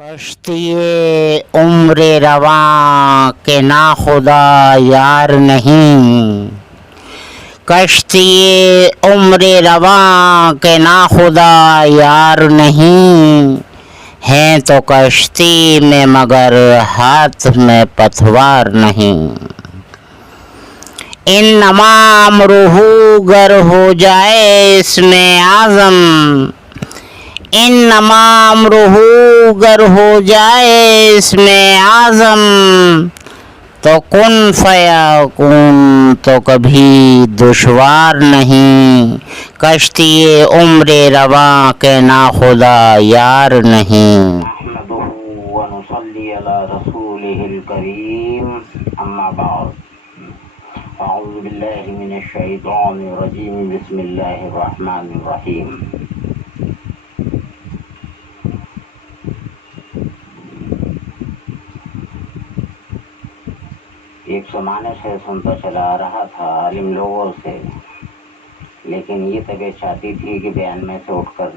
کشتی عمر رواں کے ناخدا یار نہیں، کشتی عمر رواں کے ناخدا یار نہیں، ہیں تو کشتی میں مگر ہاتھ میں پتوار نہیں۔ انما امرہ گر ہو جائے اس میں اعظم، انما امرہ گر ہو جائے اس میں اعظم، تو کن فیکون تو کبھی دشوار نہیں، کشتی عمر رواں کے ناخدا یار نہیں۔ نحمدہ ونصلی علی رسولہ الکریم، اما بعد، اعوذ باللہ من الشیطان الرجیم، بسم اللہ الرحمن الرحیم۔ ایک زمانے سے سنتا چلا آ رہا تھا عالم لوگوں سے، لیکن یہ طبیعت چاہتی تھی کہ بیان میں سے اٹھ کر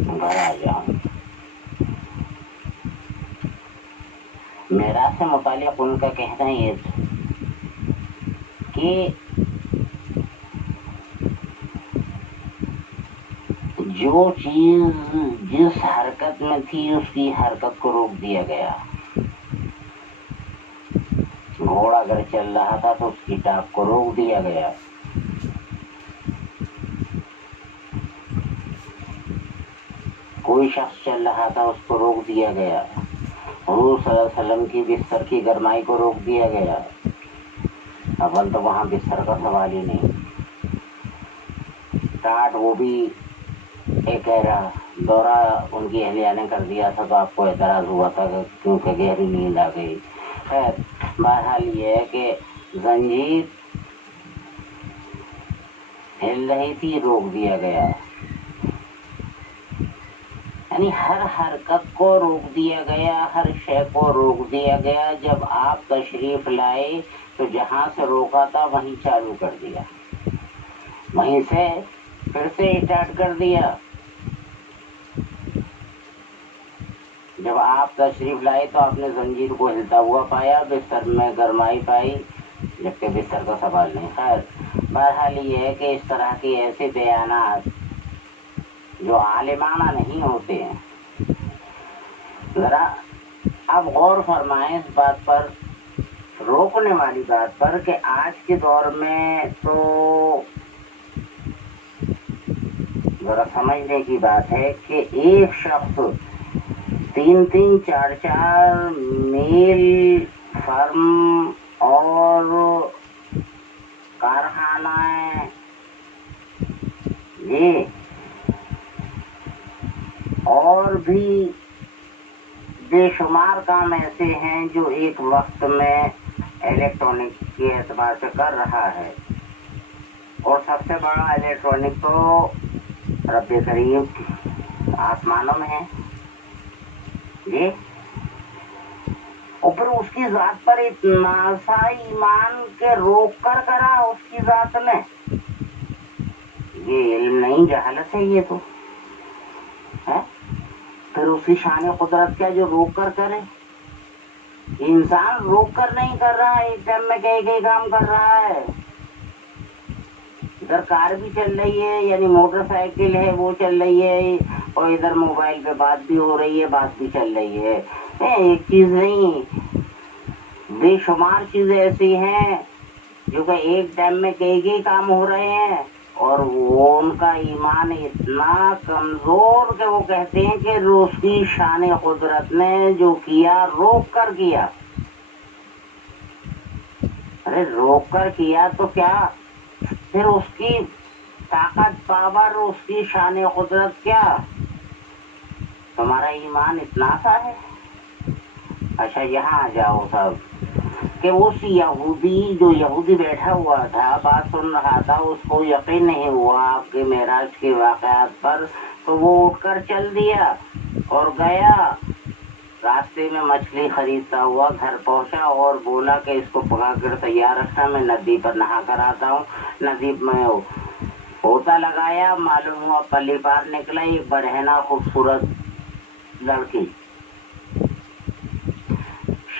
گھر آ جاؤں۔ معراج سے متعلق ان کا کہنا یہ تھا کہ جو چیز جس حرکت میں تھی اس کی حرکت کو روک دیا گیا۔ گھوڑا اگر چل رہا تھا تو اس کی ٹاپ کو روک دیا گیا۔ کوئی شخص چل رہا تھا اس کو روک دیا گیا۔ حضور صلی اللہ علیہ وسلم کی بستر کی گرمائی کو روک دیا گیا۔ اول تو وہاں بستر کا سوال ہی نہیں، ٹاٹ وہ بھی ایک گہرا دورہ ان کی اہلیہ نے کر دیا تھا، تو آپ کو اعتراض ہوا تھا کیونکہ گہری نیند آ گئی۔ خیر، بہرحال یہ ہے کہ زنجیر ہل رہی تھی، روک دیا گیا، یعنی ہر حرکت کو روک دیا گیا، ہر شے کو روک دیا گیا۔ جب آپ تشریف لائے تو جہاں سے روکا تھا وہیں چالو کر دیا، وہیں سے پھر سے اسٹارٹ کر دیا۔ جب آپ تشریف لائے تو آپ نے زنجیر کو ہلتا ہوا پایا، بستر میں گرمائی پائی، جبکہ بستر کا سوال نہیں۔ خیر، بہرحال یہ ہے کہ اس طرح کے ایسے بیانات جو عالمانہ نہیں ہوتے ہیں، ذرا اب غور فرمائیں اس بات پر، روکنے والی بات پر، کہ آج کے دور میں تو ذرا سمجھنے کی بات ہے کہ ایک شخص 3-3 4-4 میل فرم اور کارخانہ یہ اور بھی بے شمار کام ایسے ہیں جو ایک وقت میں الیکٹرانک کے اعتبار سے کر رہا ہے، اور سب سے بڑا الیکٹرانک تو رب کریم آسمانوں میں ہے جی، اور پھر اس کی ذات پر اتنا سا ایمان کے روک کر کرا اس کی ذات میں، یہ علم نہیں، جہالت ہے یہ تو ہے۔ پھر اس کی شان قدرت کیا جو روک کر کرے؟ انسان روک کر نہیں کر رہا، ایک ٹائم میں کئی کام کر رہا ہے۔ ادھر کار بھی چل رہی ہے، یعنی موٹر سائیکل ہے وہ چل رہی ہے، اور ادھر موبائل پہ بات بھی ہو رہی ہے، بات بھی چل رہی ہے۔ ایک چیز نہیں، بے شمار چیزیں ایسی ہیں جو کہ ایک ٹائم میں کئی کام ہو رہے ہیں، اور وہ ان کا ایمان اتنا کمزور کہ وہ کہتے ہیں کہ اس کی شان قدرت نے جو کیا روک کر کیا۔ ارے روک کر کیا تو کیا، پھر اس کی طاقت، پاور، اس کی شان قدرت کیا؟ تمہارا ایمان اتنا سا ہے؟ اچھا یہاں آ جاؤ صاحب، کہ اس یہودی بیٹھا ہوا تھا، بات سن رہا تھا، اس کو یقین نہیں ہوا آپ کے معراج کے واقعات پر، تو وہ اٹھ کر چل دیا اور گیا، راستے میں مچھلی خریدتا ہوا گھر پہنچا اور بولا کہ اس کو پکا کر تیار رکھنا، میں ندی پر نہا کر آتا ہوں۔ ندی میں ہوتا لگایا، معلوم ہوا پلی پار نکلا ایک برہنہ خوبصورت لڑکی،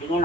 3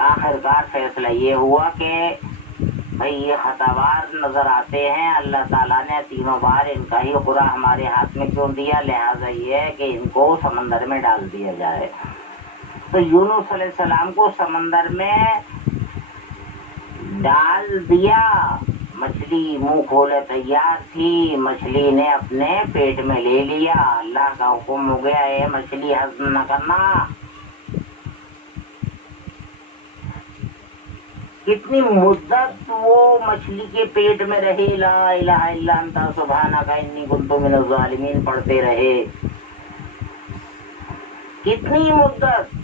آخر کار فیصلہ یہ ہوا کہ بھئی یہ خطاوار نظر آتے ہیں، اللہ تعالیٰ نے تینوں بار ان کا ہی قرآن ہمارے ہاتھ میں کیوں دیا، لہٰذا یہ ہے کہ ان کو سمندر میں ڈال دیا جائے۔ تو یونس علیہ السلام کو سمندر میں ڈال دیا، مچھلی منہ کھولے تیار تھی، مچھلی نے اپنے پیٹ میں لے لیا، اللہ کا حکم ہو گیا اے مچھلی ہضم نہ کرنا۔ کتنی مدت وہ مچھلی کے پیٹ میں رہے، لا الہ الا انت سبحانک انی کنت من الظالمین پڑھتے رہے، کتنی مدت،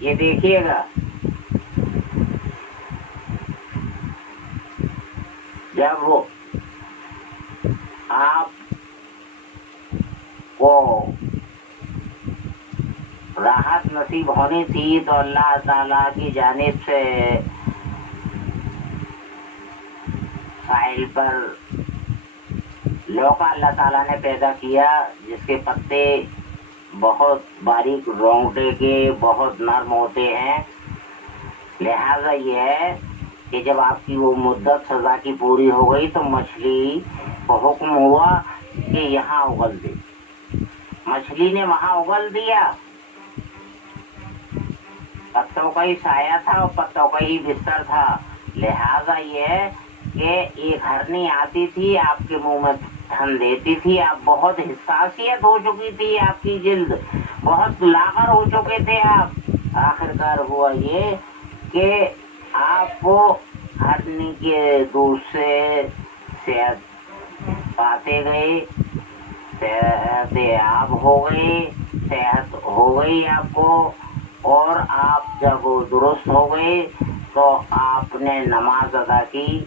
یہ دیکھیے گا جب وہ آپ کو راحت نصیب ہونی تھی تو اللہ تعالی کی جانب سے ساحل پر لوکا اللہ تعالیٰ نے پیدا کیا جس کے پتے بہت باریک رونگٹے کے بہت نرم ہوتے ہیں، لہذا یہ ہے کہ جب آپ کی وہ مدت سزا کی پوری ہو گئی تو مچھلی کو حکم ہوا کہ یہاں اگل دے، مچھلی نے وہاں اگل دیا، پتوں کا ہی سایہ تھا اور پتوں کا ہی بستر تھا، لہذا یہ ہے کہ ایک ہرنی آتی تھی آپ کے منہ میں ٹھن دیتی تھی، آپ بہت حساسیت ہو چکی تھی، آپ کی جلد بہت لاغر ہو چکے تھے آپ، آخر کار ہوا یہ کہ آپ کو ہرنی کے دودھ سے صحت پاتے گئے، صحت یاب ہو گئی، صحت ہو گئی آپ کو، اور آپ جب درست ہو گئے تو آپ نے نماز ادا کی،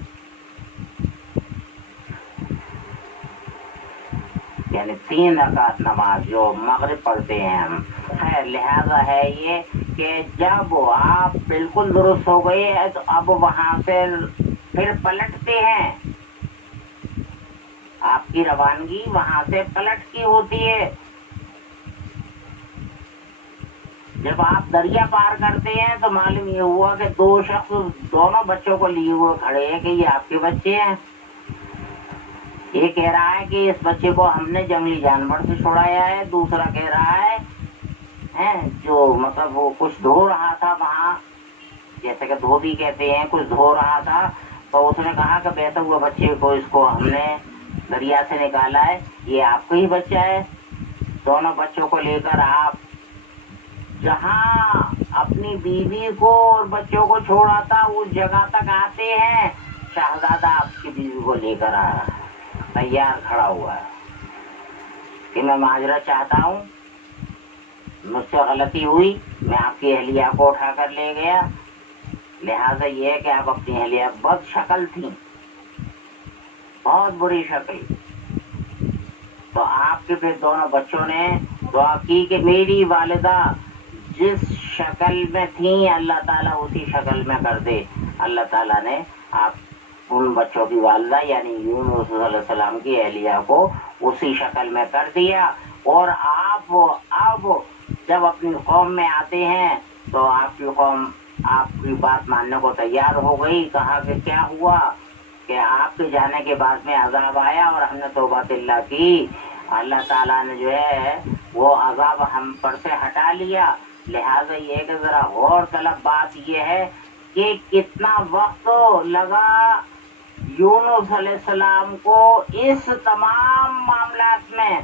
یعنی 3 رکعت نماز جو مغرب پڑھتے ہیں ہم، خیر لہذا ہے یہ کہ جب آپ بالکل درست ہو گئے ہیں تو اب وہاں سے پھر پلٹتے ہیں، آپ کی روانگی وہاں سے پلٹ کی ہوتی ہے، جب آپ دریا پار کرتے ہیں تو معلوم یہ ہوا کہ 2 شخص دونوں بچوں کو لیے ہوئے کھڑے ہیں کہ یہ آپ کے بچے ہیں، یہ کہہ رہا ہے کہ اس بچے کو ہم نے جنگلی جانور سے چھڑایا ہے، دوسرا کہہ رہا ہے جو مطلب وہ کچھ دھو رہا تھا وہاں، جیسے کہ دھوبی کہتے ہیں، کچھ دھو رہا تھا تو اس نے کہا کہ بہتا ہوا بچے کو اس کو ہم نے دریا سے نکالا ہے، یہ آپ کا ہی بچہ ہے۔ دونوں بچوں کو لے کر آپ جہاں اپنی بیوی کو اور بچوں کو چھوڑا تھا اس جگہ تک آتے ہیں، شہزادہ آپ کی بیوی کو لے کر آ رہا ہے، تیار کھڑا ہوا ہے کہ میں معذرت چاہتا ہوں، مجھ سے غلطی ہوئی، میں آپ کی اہلیہ کو اٹھا کر لے گیا، لہذا یہ ہے کہ آپ اپنی اہلیہ بد شکل تھی، بہت بری شکل، تو آپ کے پھر دونوں بچوں نے دعا کی کہ میری والدہ جس شکل میں تھیں اللہ تعالیٰ اسی شکل میں کر دے، اللہ تعالیٰ نے آپ ان بچوں کی والدہ یعنی یونس علیہ السلام کی اہلیہ کو اسی شکل میں کر دیا، اور آپ اب جب اپنی قوم میں آتے ہیں تو آپ کی قوم آپ کی بات ماننے کو تیار ہو گئی، کہا کہ کیا ہوا کہ آپ کے جانے کے بعد میں عذاب آیا اور ہم نے توبہ اللہ کی، اللہ تعالیٰ نے جو ہے وہ عذاب ہم پر سے ہٹا لیا، لہذا یہ کہ ذرا غور طلب بات یہ ہے کہ کتنا وقت لگا یونس علیہ السلام کو اس تمام معاملات میں،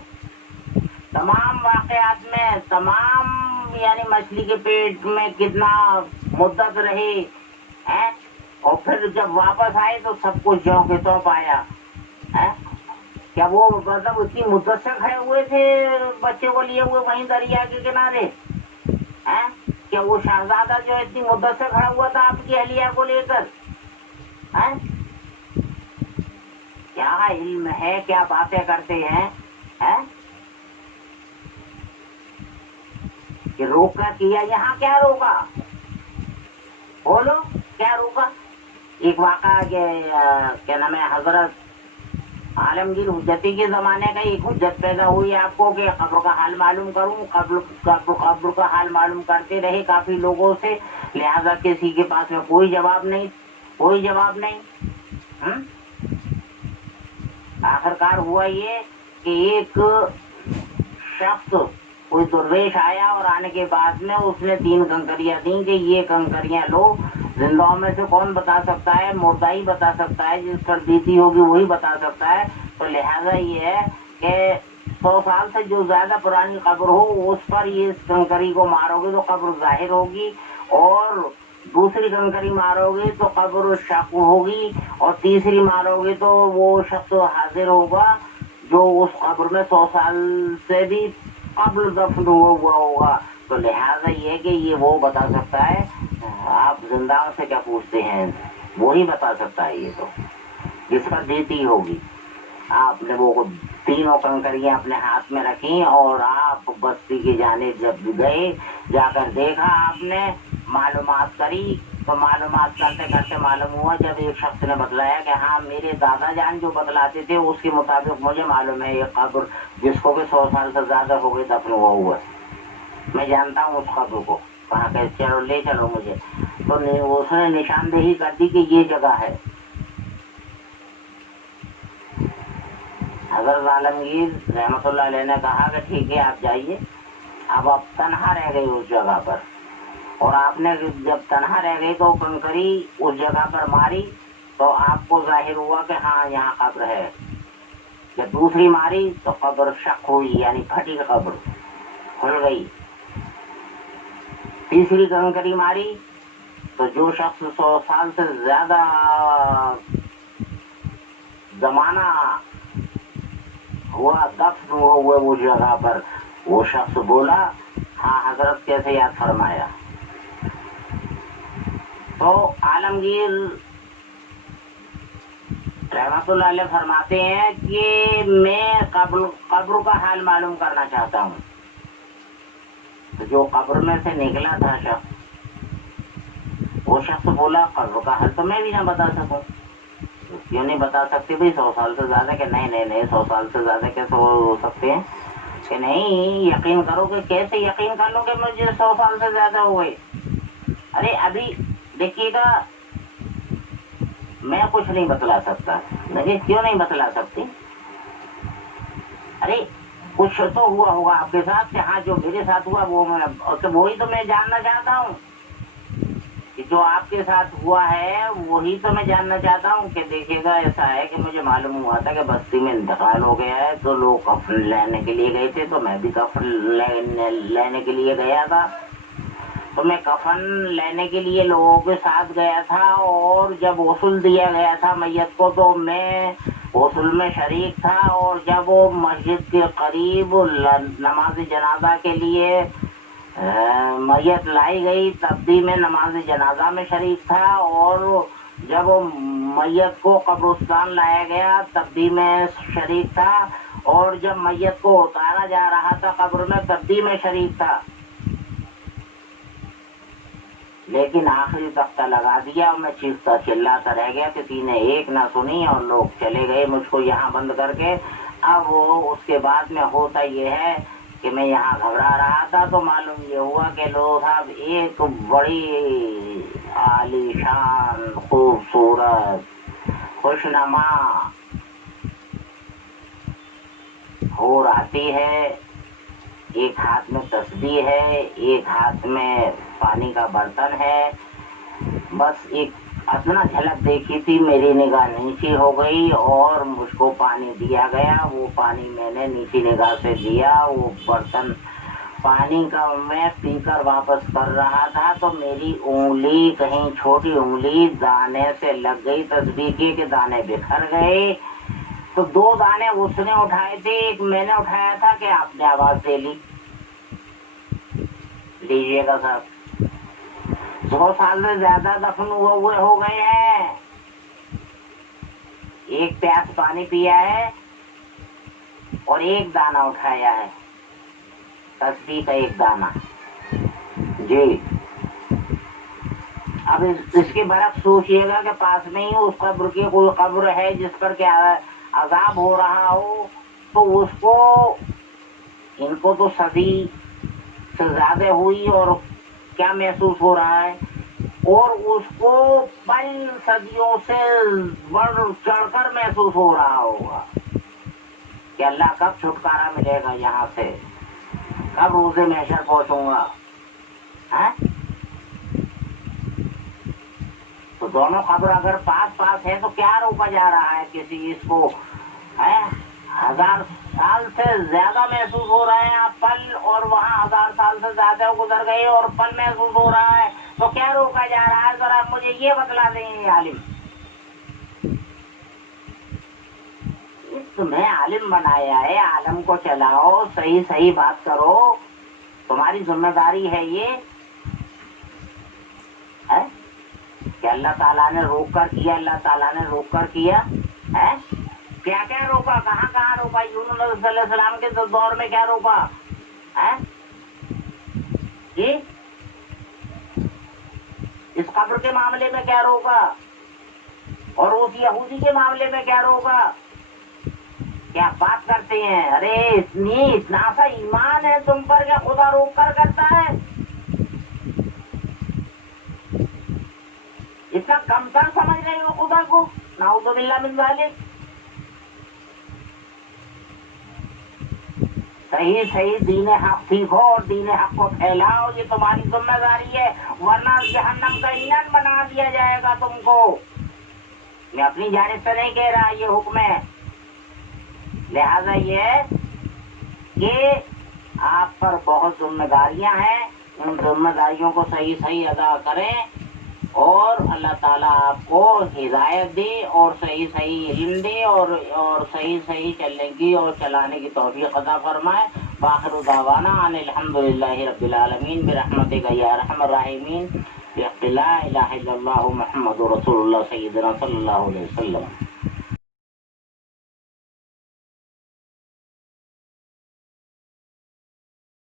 تمام واقعات میں، تمام یعنی مچھلی کے پیٹ میں کتنا مدت رہے ہیں، اور پھر جب واپس آئے تو سب کچھ جوں کے توں پایا، کیا وہ مطلب اتنی مدت سے کھڑے ہوئے تھے بچے کو لیے ہوئے وہیں دریا کے کنارے، کیا وہ شہزادہ جو اتنی مدت سے کھڑا ہوا تھا آپ کی اہلیہ کو لے کر، کیا علم ہے، کیا باتیں کرتے ہیں، کہ روکا کیا، یہاں کیا روکا، بولو کیا روکا؟ ایک واقعہ کیا نام ہے، حضرت عالمگیر حجتی کے زمانے کا ایک حجت پیدا ہوئی آپ کو کہ قبر کا حال معلوم کروں. قبر کا حال معلوم کرتے رہے کافی لوگوں سے, لہذا کسی کے پاس میں کوئی جواب نہیں, کوئی جواب نہیں. آخرکار ہوا یہ کہ ایک شخص کوئی درویش آیا اور آنے کے بعد میں اس نے 3 کنکریاں دیں کہ یہ کنکریاں لو. زندوں میں سے کون بتا سکتا ہے؟ مردہ ہی بتا سکتا ہے, جس پر بیتی ہوگی وہی بتا سکتا ہے. تو لہذا یہ ہے کہ 100 سال سے جو زیادہ پرانی قبر ہو اس پر یہ کنکری کو مارو گے تو قبر ظاہر ہوگی, اور دوسری کنکری مارو گے تو قبر شک ہوگی, اور تیسری مارو گے تو وہ شخص حاضر ہوگا جو اس قبر میں 100 سال سے بھی قبل دفن ہوا ہوگا. تو لہذا یہ کہ یہ وہ بتا سکتا ہے, آپ زندہ سے کیا پوچھتے ہیں, وہی بتا سکتا ہے. یہ تو جس پر دیتی ہوگی. آپ نے وہ 3 کنکریاں اپنے ہاتھ میں رکھی اور آپ بستی کی جانب جب گئے, جا کر دیکھا آپ نے, معلومات کری, تو معلومات کرتے کرتے معلوم ہوا جب ایک شخص نے بتلایا کہ ہاں میرے دادا جان جو بتلاتے تھے اس کے مطابق مجھے معلوم ہے یہ قبر جس کو کہ 100 سال سے زیادہ ہو گئی دفن ہوا, میں جانتا ہوں اس قبر کو, کہا کہ چلو لے چلو مجھے. تو اس نے نشاندہی کر دی کہ یہ جگہ ہے. حضرت عالمگیر رحمت اللہ علیہ نے کہا کہ ٹھیک ہے آپ جائیے. اب آپ تنہا رہ گئی اس جگہ پر, اور آپ نے جب تنہا رہ گئی تو کنکری اس جگہ پر ماری تو آپ کو ظاہر ہوا کہ ہاں یہاں قبر ہے. جب دوسری ماری تو قبر شق ہوئی, یعنی پھٹی قبر کھل گئی. تیسری کنکری ماری تو جو شخص 100 سال سے زیادہ زمانہ ہوا دفن ہوا وہ جگہ پر, وہ شخص بولا ہاں حضرت کیسے یاد فرمایا. تو عالمگیر رحمت اللہ علیہ فرماتے ہیں کہ میں قبر کا حال معلوم کرنا چاہتا ہوں. تو جو قبر میں سے نکلا تھا شخص, وہ شخص بولا قبر کا حال تو میں بھی نہ بتا سکوں. کیوں نہیں بتا سکتے بھائی 100 سال سے زیادہ؟ کہ نہیں 100 سال سے زیادہ کیسے ہو سکتے ہیں؟ کہ نہیں یقین کرو. کہ کیسے یقین کر لو کہ مجھے 100 سال سے زیادہ ہوئے؟ ارے ابھی دیکھیے گا میں کچھ نہیں بتلا سکتا. مجھے کیوں نہیں بتلا سکتی؟ ارے کچھ تو ہوا ہوگا آپ کے ساتھ کہ ہاں جو میرے ساتھ ہوا وہی تو میں جاننا چاہتا ہوں. جو آپ کے ساتھ ہوا ہے وہی تو میں جاننا چاہتا ہوں. کہ دیکھیے گا ایسا ہے کہ مجھے معلوم ہوا تھا کہ بستی میں انتقال ہو گیا ہے, تو لوگ کفن لینے کے لیے گئے تھے, تو میں بھی کفن لینے کے لیے گیا تھا. تو میں کفن لینے کے لیے لوگوں کے ساتھ گیا تھا, اور جب غسل دیا گیا تھا میت کو تو میں غسل میں شریک تھا, اور جب وہ مسجد کے قریب نماز جنازہ کے لیے میت لائی گئی تب بھی میں نماز جنازہ میں شریک تھا, اور جب میت کو قبرستان لایا گیا تب بھی میں شریک تھا, اور جب میت کو اتارا جا رہا تھا قبر میں تب بھی میں شریک تھا. لیکن آخری تختہ لگا دیا اور میں چیختا چلاتا رہ گیا. کسی نے ایک نہ سنی اور لوگ چلے گئے مجھ کو یہاں بند کر کے. اب وہ اس کے بعد میں ہوتا یہ ہے کہ میں یہاں گھبرا رہا تھا تو معلوم یہ ہوا کہ لوگ صاحب ایک بڑی عالی شان خوبصورت خوشنما ہور آتی ہے. ایک ہاتھ میں تسبیح ہے, ایک ہاتھ میں پانی کا برتن ہے. بس ایک اتنا جھلک دیکھی تھی, میری نگاہ نیچی ہو گئی اور مجھ کو پانی دیا گیا. وہ پانی میں نے نیچی نگاہ سے دیا. وہ برتن پانی کا میں پی کر واپس کر رہا تھا تو میری انگلی, کہیں چھوٹی انگلی دانے سے لگ گئی تسبیح کی کہ دانے بکھر گئے. تو 2 دانے اس نے اٹھائے تھے, ایک میں نے اٹھایا تھا کہ آپ نے آواز دے لی. لیجیے گا صاحب 100 سال سے زیادہ دفن ہوئے ہو گئے ہیں. ایک پیاس پانی پیا ہے اور ایک دانہ اٹھایا ہے, تسبیح کا ایک دانہ. جی اب اس کے برعکس سوچئے گا کہ پاس میں ہی اس قبر کی کوئی قبر ہے جس پر کیا عذاب ہو رہا ہو تو اس کو، ان کو تو صدی سے زیادہ ہوئی اور کیا محسوس ہو رہا ہے، اور اس کو پل صدیوں سے بڑھ چڑھ کر محسوس ہو رہا ہوگا کہ اللہ کب چھٹکارا ملے گا یہاں سے، کب روزے محشر پہنچوں گا. تو دونوں خبر اگر پاس پاس ہے تو کیا روکا جا رہا ہے کسی اس کو؟ 1000 سال سے زیادہ محسوس ہو رہے ہیں آپ پل، اور وہاں 1000 سال سے زیادہ گزر گئے اور پل محسوس ہو رہا ہے، تو کیا روکا جا رہا ہے؟ ذرا مجھے یہ بتلا دیں عالم. تمہیں عالم بنایا ہے، عالم کو چلاؤ، صحیح صحیح بات کرو، تمہاری ذمہ داری ہے یہ ہے کہ اللہ تعالیٰ نے روک کر کیا، اللہ تعالیٰ نے روک کر کیا ہے. کیا کیا روکا، کہاں کہاں روکا؟ یونس صلی اللہ علیہ السلام کے دور میں کیا روکا ہے جی؟ اس قبر کے معاملے میں کیا روکا، اور اس یہودی کے معاملے میں کیا روکا؟ کیا بات کرتے ہیں؟ ارے اتنا سا ایمان ہے تم پر کہ خدا روک کر کرتا ہے؟ اتنا کمتر سمجھ رہے ہو خدا کو؟ نعوذ باللہ من ذالک. صحیح صحیح دین حق سیکھو اور دین حق کو پھیلاؤ، یہ تمہاری ذمہ داری ہے، ورنہ جہنم کا ایندھن بنا دیا جائے گا تم کو. میں اپنی جانب سے نہیں کہہ رہا، یہ حکم ہے. لہذا یہ کہ آپ پر بہت ذمہ داریاں ہیں، ان ذمہ داریوں کو صحیح صحیح ادا کریں، اور اللہ تعالیٰ آپ کو ہدایت دے اور صحیح صحیح علم دے اور صحیح صحیح چلنے کی اور چلانے کی توفیق عطا فرمائے. وآخر دعوانا ان الحمدللہ رب العالمین برحمتک یا ارحم الراحمین، بحق لا الہ الا اللہ محمد رسول اللہ سیدنا صلی اللہ علیہ وسلم.